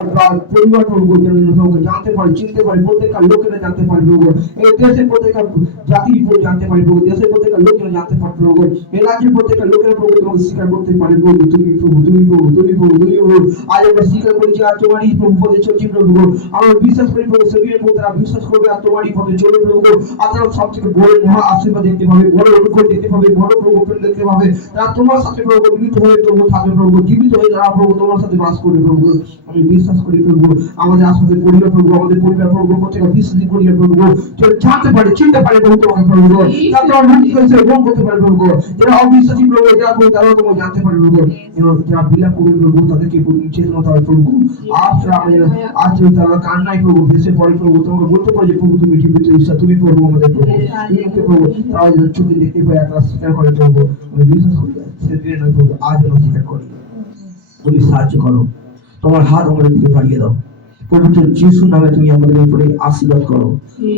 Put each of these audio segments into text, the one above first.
পরিবার প্রভু জানতে পারি, চিনতে পারি, প্রত্যেকটা লোকেরা জানতে পারি প্রভু, এই দেশের প্রত্যেকটা জাতির প্রভু জানতে পারি প্রভু, দেশের প্রত্যেকটা লোকেরা জানতে পারি প্রভু, এই রাজ্যের প্রত্যেকটা লোকেরা প্রভু তোমাকে স্বীকার করতে পারি প্রভু, তুমি প্রভু, তুমি প্রভু, তুমি প্রভু, তুমি প্রভু। আজ আমরা স্বীকার করেছি আর তোমারই প্রভু পদে চলছি প্রভু, আমরা বিশ্বাস করি প্রভু, সেদিনের প্রভু তারা বিশ্বাস করবে আর তোমারই পদে চলবে প্রভু। আর তারা সব থেকে বড় মহা আশীর্বাদ দেখতে পাবে, বড় অনুগ্রহ দেখতে পাবে, বড় প্রভু দেখতে পাবে। তারা তোমার সাথে প্রভু মিলিত হয়ে প্রভু থাকবে প্রভু, জীবিত হয়ে তারা প্রভু তোমার সাথে বাস করবে প্রভু। আমি বিশ্বাস করি প্রভু, আমাদের আশপাশের পরিবার প্রভু, আমাদের পরিবার প্রভু, প্রত্যেকটা বিশ্বাসী পরিবার প্রভু জানতে পারে, চিনতে পারে প্রভু তোমাকে প্রভু, তারা তোমার মুক্তি হয়েছে গ্রহণ করতে পারে প্রভু। যারা অবিশ্বাসী প্রভু, যারা প্রভু তারাও তোমাকে জানতে পারে প্রভু, যারা বিলাপ করবে প্রভু তাদেরকে চেতনতা হবে প্রভু। আজ আজ তারা কান্নায় প্রভু ভেসে পড়ে প্রভু, তোমাকে বলতে পারে যে প্রভু তুমি জীবিত ঈশ্বর, তুমি প্রভু আমাদের প্রভু, তুমি মুখে প্রভু, তারা চোখে দেখতে পায় তারা স্বীকার করে প্রভু। আমি বিশ্বাস করি সেদিনে নয় প্রভু, আজ আমরা স্বীকার করি। তুমি সাহায্য করো, তোমার হাত আমাদের দিকে বাড়িয়ে দাও পবিত্র যিশুর নামে, তুমি আমাদের উপরে আশীর্বাদ করো,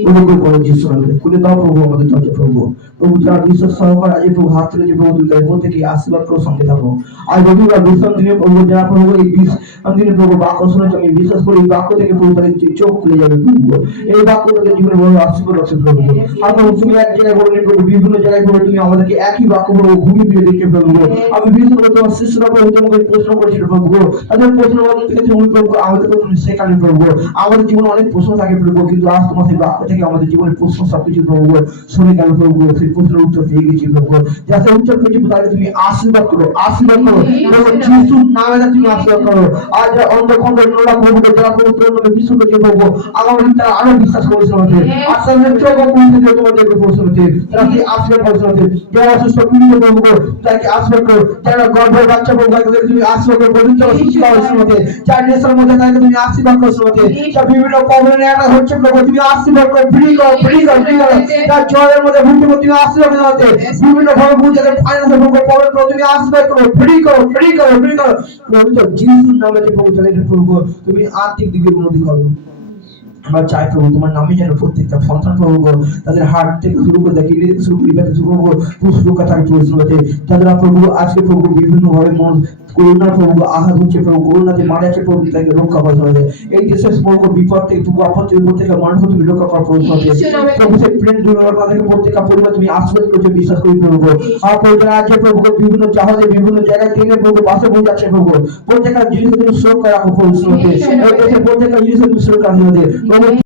অনুগ্রহ করো যিশুর নামে, খুলে দাও প্রভু আমাদের দরজা প্রভু। প্রভু যারা বিশ্বাস সহকারে আজ প্রভু হাত তুলেছে প্রভু, তুমি তাদের মধ্যে থেকে আশীর্বাদ করো, সঙ্গে থাকো। আজ রবিবার বিশ্রাম দিনে প্রভু যারা প্রভু এই বিশ্রাম দিনে প্রভু বাক্য শুনেছে, আমি বিশ্বাস করি এই বাক্য থেকে প্রভু তাদের চোখ খুলে যাবে প্রভু, এই বাক্য তাদের জীবনে বড় আশীর্বাদ আছে প্রভু। আর প্রভু তুমি এক জায়গায় বলে প্রভু, বিভিন্ন জায়গায় প্রভু তুমি আমাদেরকে একই বাক্য প্রভু ঘুরে ফিরে দেখে প্রভু। আমি বিশ্বাস করি তোমার শিষ্যরা প্রভু তোমাকে প্রশ্ন করেছিল প্রভু, তাদের প্রশ্ন থেকে তুমি প্রভু আমাদেরকে তুমি শেখালে প্রভু। আমাদের জীবনে অনেক প্রশ্ন থাকে প্রভু, কিন্তু আজ তোমার সেই বাক্য থেকে আমাদের জীবনের প্রশ্ন সবকিছু প্রভু শুনে গেল প্রভু, সেই প্রশ্নের উত্তর পেয়ে গেছি প্রভু। যাতে উত্তর পেয়েছি তাদেরকে তুমি আশীর্বাদ করো, আশীর্বাদ করো প্রভু, যিশুর নামে তুমি আশীর্বাদ করো। আজ অন্ধখণ্ড নোলা প্রভু যারা প্রভু তোমার নামে বিশ্বাস করছে প্রভু, আগামী তারা আরো বিশ্বাস করেছে আমাদের, আর তাদের চোখ খুলতে দিয়ে তোমাদেরকে প্রশ্ন হচ্ছে, তারা সেই আশীর্বাদ করেছে আমাদের। যারা অসুস্থ পীড়িত প্রভু তাদেরকে আশীর্বাদ করো, যারা গর্ভের বাচ্চা প্রভু তাদেরকে তুমি আশীর্বাদ করো, পবিত্র সুস্থ হয়েছে আমাদের, যার নেশার মধ্যে তাদেরকে তুমি আশীর্বাদ করছো আমাদের, যার বিভিন্ন প্রবলেম একটা হচ্ছে প্রভু তুমি আশীর্বাদ করো, ফ্রি করো, ফ্রি করো, ফ্রি করো, যার জ্বরের মধ্যে ভুগতে তুমি আশীর্বাদ করো আমাদের, বিভিন্ন ভাবে যাদের ফাইন্যান্সের প্রবলেম তুমি আশীর্বাদ করো, ফ্রি করো, ফ্রি করো, ফ্রি করো পবিত্র যিশুর নামে প্রভু তাদের প্রভু তুমি আর্থিক দিকে উন্নতি করো। আমরা চাই প্রভু তোমার নামে যেন প্রত্যেকটা সন্তান প্রভু তাদের হার্ট থেকে শুরু করে দেখি শুরু করে ব্যাপারে শুরু করবো সুরক্ষা থাকে প্রভু, যারা প্রভু আজকে প্রভু বিভিন্ন ভাবে মন করোনা প্রভু আঘাত হচ্ছে প্রভু, করোনাতে মারা যাচ্ছে প্রভু, তাকে রক্ষা করতে হবে। এই দেশের সমগ্র বিপদ থেকে প্রভু আপত্তির প্রত্যেকটা মানুষ তুমি রক্ষা করা প্রভু, প্রভু সেই প্লেন দুর্ঘটনা থেকে প্রত্যেকটা পরিবার তুমি আশীর্বাদ করছো, বিশ্বাস করি প্রভু। আর প্রভু যারা আছে প্রভু বিভিন্ন জাহাজে বিভিন্ন জায়গায় থেকে প্রভু বাসে পৌঁছে যাচ্ছে প্রভু, প্রত্যেকটা জিনিস তুমি সুরক্ষা রাখো প্রভু, এই দেশের প্রত্যেকটা জিনিস তুমি সুরক্ষা রাখো প্রভু।